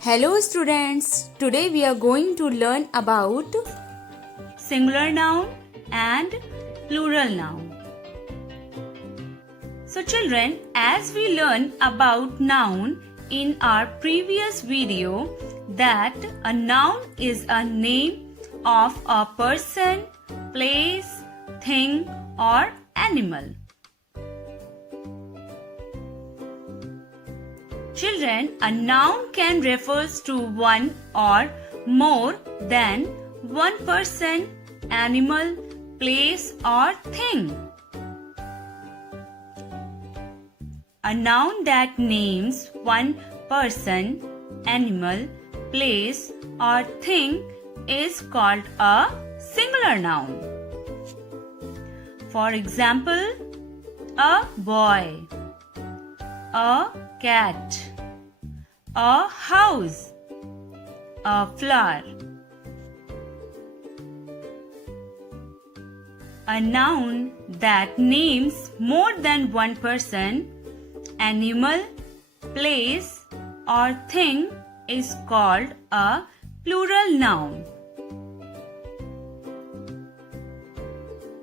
Hello students, today we are going to learn about singular noun and plural noun. So children, as we learned about noun in our previous video, that a noun is a name of a person, place, thing or animal. Children, a noun can refers to one or more than one person, animal, place or thing. A noun that names one person, animal, place or thing is called a singular noun. For example, a boy, a cat, a house, a flower. A noun that names more than one person, animal, place or thing is called a plural noun.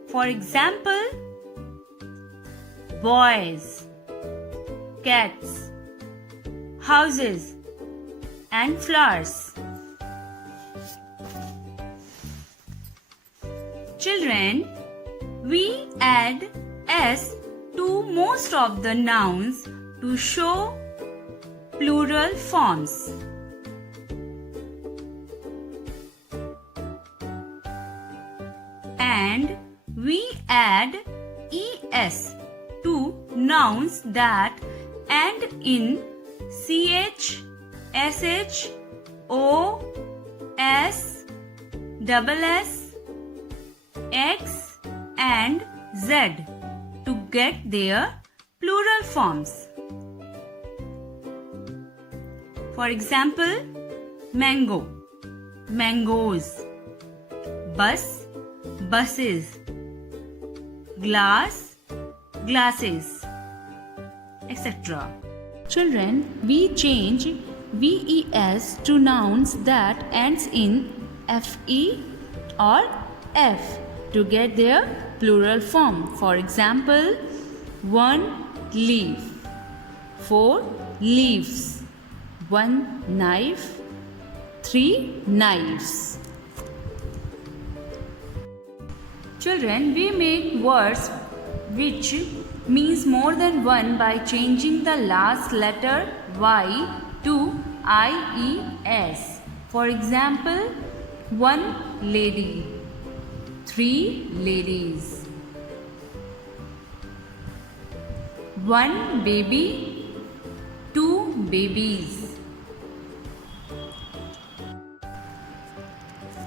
For example, boys, cats, houses and flowers. Children, we add s to most of the nouns to show plural forms. And we add es to nouns that end in ch, sh, o, s, ss, x and z to get their plural forms. For example, mango, mangoes, bus, buses, glass, glasses, etc. Children, we change VES to nouns that ends in FE or F to get their plural form. For example, 1 leaf, 4 leaves, 1 knife, 3 knives. Children, we make words which means more than one by changing the last letter Y to IES. For example, 1 lady, 3 ladies, 1 baby, 2 babies.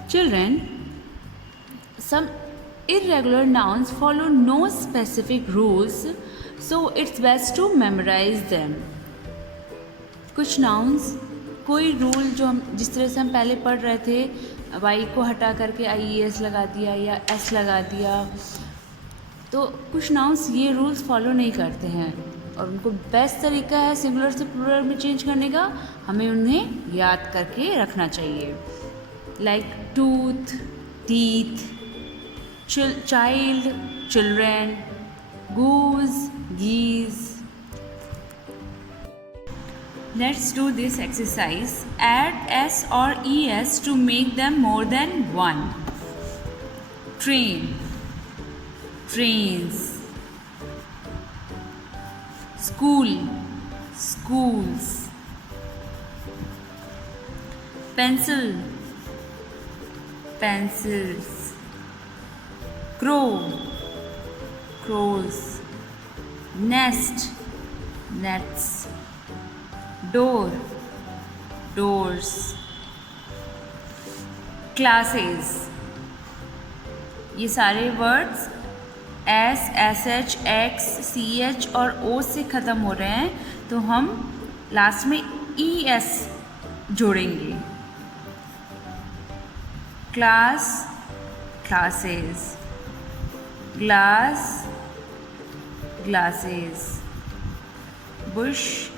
Children, some irregular nouns follow no specific rules, so it's best to memorize them. कुछ nouns कोई rule जो हम जिस तरह से हम पहले पढ़ रहे थे, y को हटा करके IES लगा दिया या s लगा दिया, तो कुछ nouns ये रूल्स फॉलो नहीं करते हैं और उनको बेस्ट तरीका है सिंगुलर से प्लूरल में चेंज करने का, हमें उन्हें याद करके रखना चाहिए. Like tooth, teeth, child, children, goose, geese. Let's do this exercise. Add s or es to make them more than one. Train, trains. School, schools. Pencil, pencils. Crow, crows. Nest, nets. Door, doors. Classes, ये सारे words S, S H, X, C H और O से ख़त्म हो रहे हैं, तो हम लास्ट में ई एस जोड़ेंगे. Class, classes. glass, glasses, bush,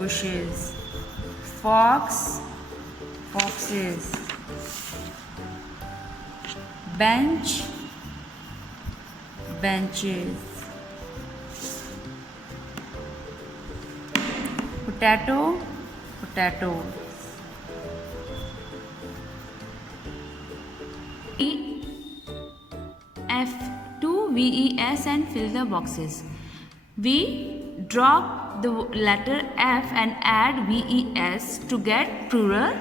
bushes, fox, foxes. Bench, benches. Potato, potatoes. F2VES and fill the boxes. We drop the letter F and add VES to get plural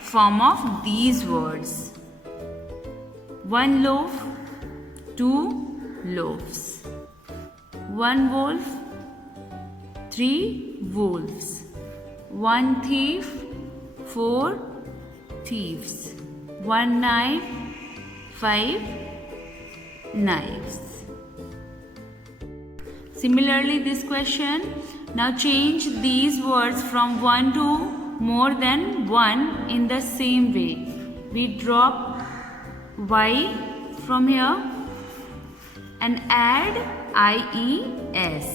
form of these words. 1 loaf, 2 loaves. 1 wolf, 3 wolves. 1 thief, 4 thieves. 1 knife, 5 knives. Similarly, this question, now change these words from 1 to more than 1 in the same way. We drop Y from here and add IES.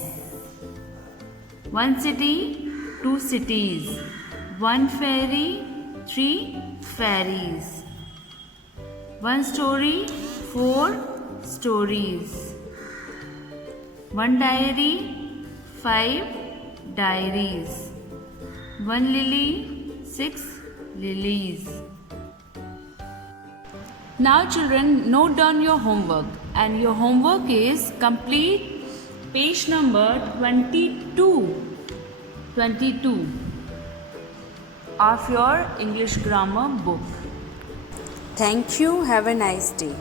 1 city, 2 cities. 1 fairy, 3 fairies. 1 story, 4 stories. 1 diary, 5 diaries. 1 lily, 6 lilies. Now children, note down your homework, and your homework is complete page number 22 of your English grammar book. Thank you. Have a nice day.